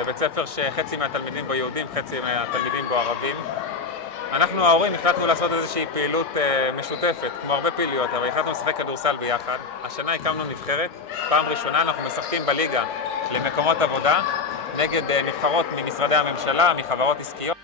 זה בית ספר שחצי מהתלמידים בו יהודים, חצי מהתלמידים בו ערבים. אנחנו ההורים החלטנו לעשות איזושהי פעילות משותפת, כמו הרבה פעילויות, אבל החלטנו לשחק כדורסל ביחד. השנה הקמנו נבחרת, פעם ראשונה אנחנו משחקים בליגה למקומות עבודה, נגד נבחרות ממשרדי הממשלה, מחברות עסקיות.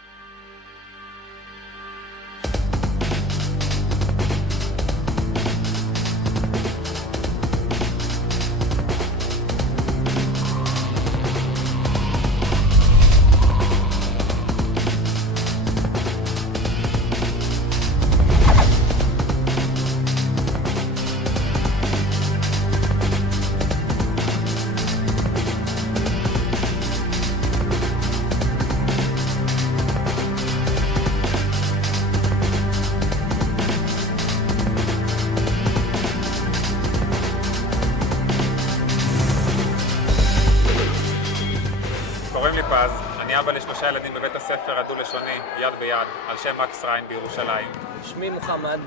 קוראים לי פז, אני אבא לשלושה ילדים בבית הספר הדו-לשוני יד ביד על שם מקס ריין בירושלים. שמי מוחמד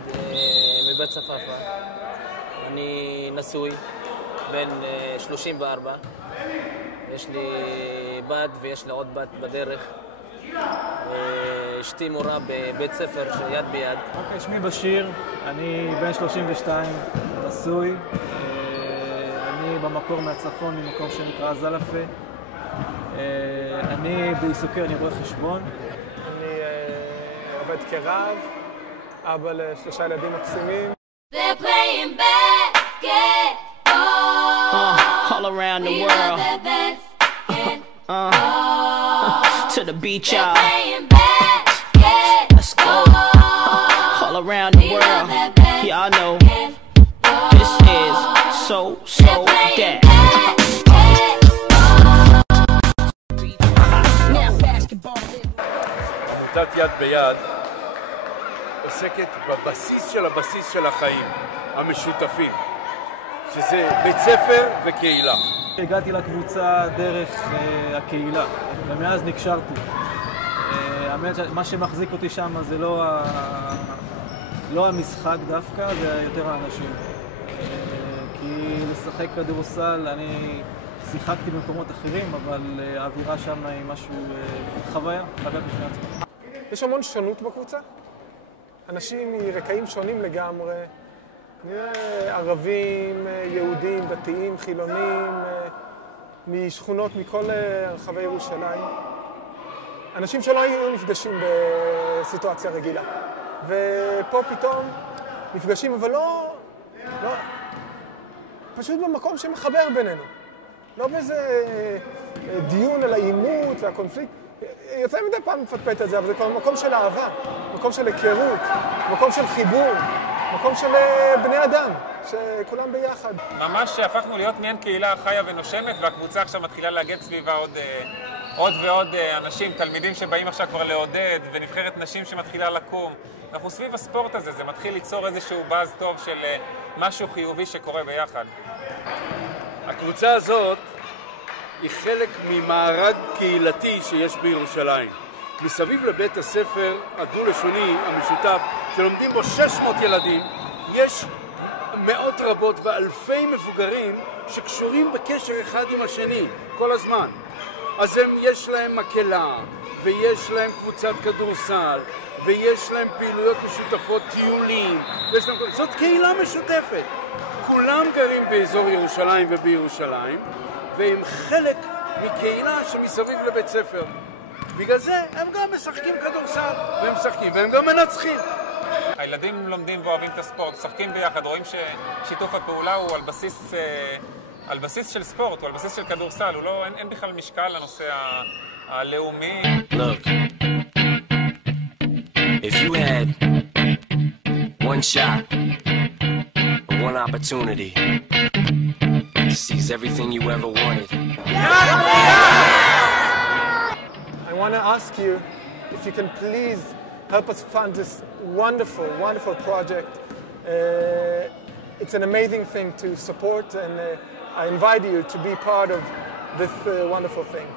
מבית צפאפא, אני נשוי, בן 34, יש לי בת ויש לי עוד בת בדרך. אשתי מורה בבית ספר יד ביד. שמי בשיר, אני בן 32, נשוי, אני במקור מהצפון, ממקום שנקרא זלפה. אני בעיסוקי, אני רואה חשבון. אני עובד כרב, אבא לשלושה ילדים מקסימים. They're playing basketball. All around the world. To the beach, y'all. Let's go. All around the world. Y'all know this is so that. עמותת יד ביד עוסקת בבסיס של הבסיס של החיים המשותפים, שזה בית ספר וקהילה. הגעתי לקבוצה דרך הקהילה, ומאז נקשרתי. מה שמחזיק אותי שם זה לא המשחק דווקא, זה יותר האנשים. כי לשחק כדורסל, אני שיחקתי במקומות אחרים, אבל האווירה שם היא משהו, חוויה בפני עצמה. יש המון שונות בקבוצה. אנשים מרקעים שונים לגמרי. ערבים, יהודים, דתיים, חילונים, משכונות מכל רחבי ירושלים. אנשים שלא היו נפגשים בסיטואציה רגילה. ופה פתאום נפגשים, אבל לא פשוט במקום שמחבר בינינו. לא באיזה דיון על העימות והקונפליקט. יוצא מדי פעם מפטפט את זה, אבל זה כבר מקום של אהבה, מקום של היכרות, מקום של חיבור, מקום של בני אדם, שכולם ביחד. ממש הפכנו להיות מעין קהילה חיה ונושמת, והקבוצה עכשיו מתחילה להגד סביבה עוד ועוד אנשים, תלמידים שבאים עכשיו כבר לעודד, ונבחרת נשים שמתחילה לקום. אנחנו סביב הספורט הזה, זה מתחיל ליצור איזשהו באז טוב של משהו חיובי שקורה ביחד. הקבוצה הזאת היא חלק ממארג קהילתי שיש בירושלים. מסביב לבית הספר הדו-לשוני המשותף, שלומדים בו 600 ילדים, יש מאות רבות ואלפי מבוגרים שקשורים בקשר אחד עם השני כל הזמן. אז יש להם מקהלה, ויש להם קבוצת כדורסל, ויש להם פעילויות משותפות, טיולים, זאת קהילה משותפת. כולם גרים באזור ירושלים ובירושלים, והם חלק מקהילה שמסביב לבית ספר. בגלל זה הם גם משחקים כדורסל, והם משחקים, והם גם מנצחים. הילדים לומדים ואוהבים את הספורט, משחקים ביחד, רואים ששיתוף הפעולה הוא על בסיס של ספורט, הוא על בסיס של כדורסל, אין בכלל משקל לנושא הלאומי. Look, if you had one shot, one opportunity to seize everything you ever wanted. I want to ask you if you can please help us fund this wonderful, wonderful project. It's an amazing thing to support, and I invite you to be part of this wonderful thing.